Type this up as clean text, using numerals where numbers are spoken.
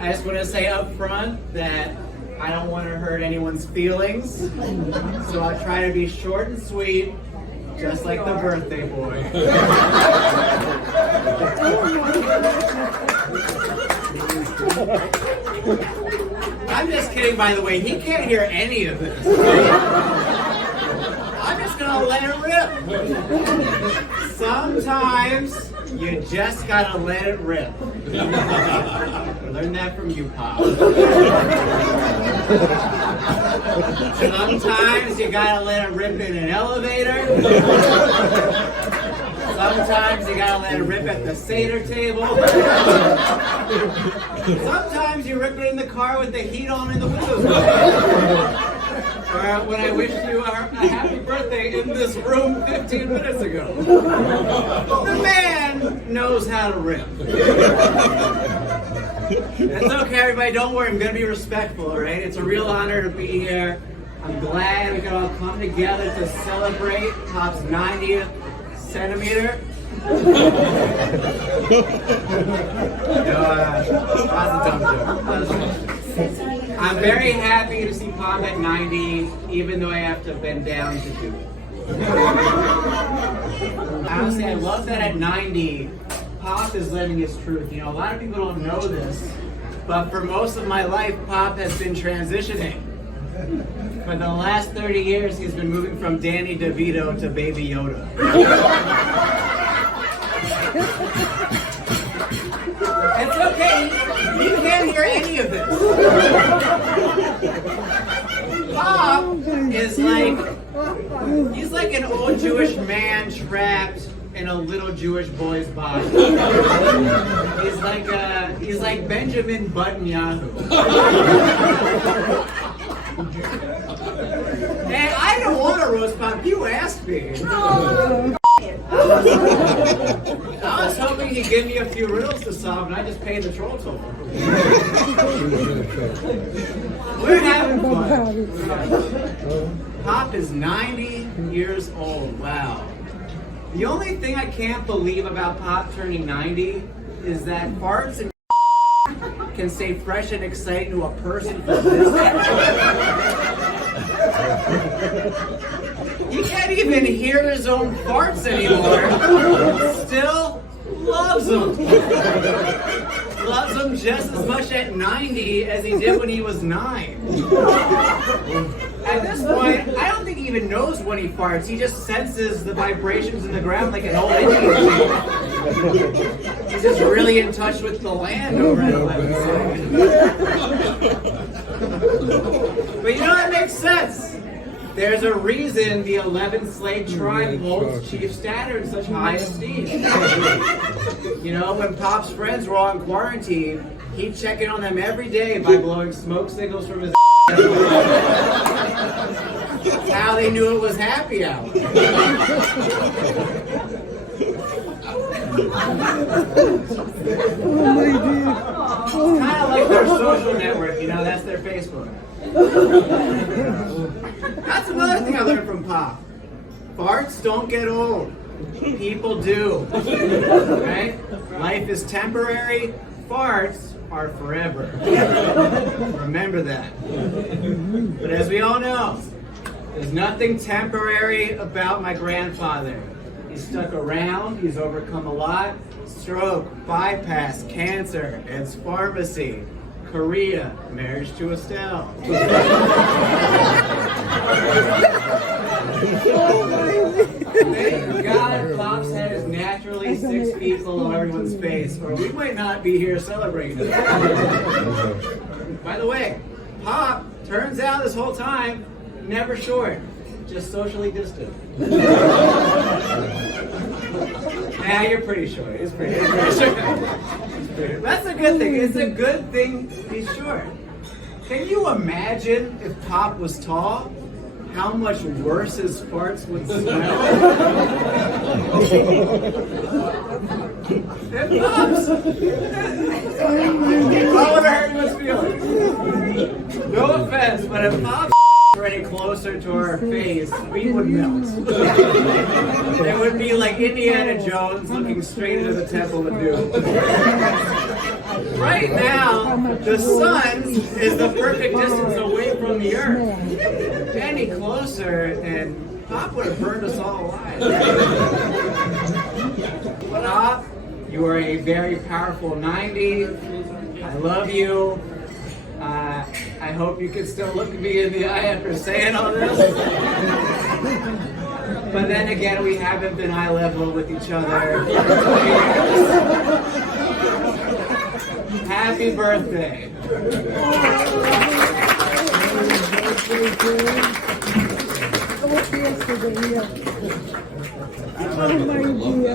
I just want to say up front that I don't want to hurt anyone's feelings, so I'll try to be short and sweet, just like the birthday boy. I'm just kidding, by the way. He can't hear any of this. I'm just gonna let it rip. Sometimes you just gotta let it rip. Learn that from you, Pop. Sometimes you gotta let it rip in an elevator. Sometimes you gotta let it rip at the Seder table. Sometimes you rip it in the car with the heat on and the windows open. Or when I wished you a happy birthday in this room 15 minutes ago. The man knows how to rip. It's okay, everybody. Don't worry. I'm going to be respectful, all right? It's a real honor to be here. I'm glad we could all come together to celebrate Pop's 90th centimeter. I'm very happy to see Pop at 90, even though I have to bend down to do it. Honestly, I love that at 90, Pop is living his truth. You know, a lot of people don't know this, but for most of my life, Pop has been transitioning. For the last 30 years, he's been moving from Danny DeVito to Baby Yoda. It's okay, you can't hear any of this. Pop is he's like an old Jewish man trapped in a little Jewish boy's body. He's like Benjamin Netanyahu. Hey, I don't want to roast Pop. You asked me. I was hoping he'd give me a few riddles to solve, and I just paid the troll toll. We're having fun. Pop is 90 years old. Wow. The only thing I can't believe about Pop turning 90 is that farts and can stay fresh and exciting to a person for this. He can't even hear his own farts anymore. Still loves them. Loves them just as much at 90 as he did when he was 9. At this point, I don't think he even knows when he farts. He just senses the vibrations in the ground like an old Indian. He's just really in touch with the land over at 11 seconds. But you know, that makes sense. There's a reason the 11th Slave tribe holds Chief Statter in such high esteem. You know, when Pop's friends were all in quarantine, he'd check in on them every day by blowing smoke signals from his how they knew it was happy hour. It's kind of like their social network, you know, that's their Facebook. That's another thing I learned from Pop. Farts don't get old. People do. Right? Life is temporary. Farts are forever. Remember that. But as we all know, there's nothing temporary about my grandfather. He's stuck around. He's overcome a lot. Stroke, bypass, cancer, it's pharmacy. Korea, marriage to Estelle. Thank God Pop's head is naturally 6 feet below everyone's face, or we might not be here celebrating it. By the way, Pop, turns out this whole time, never short, just socially distant. Nah, you're pretty short. It's pretty short. That's a good thing. It's a good thing he's short. Can you imagine if Pop was tall? How much worse his farts would smell? It pops! What would hurt anyone's feelings? No offense, but if Pop were any closer to our face, we would melt. It would be like Indiana Jones looking straight into the Temple of Doom. Right now, the sun is the perfect distance away from the earth. Any closer, and Pop would have burned us all alive. Pop, you are a very powerful 90. I love you. I hope you can still look me in the eye after saying all this. But then again, we haven't been eye level with each other. Happy birthday. Oh my dear.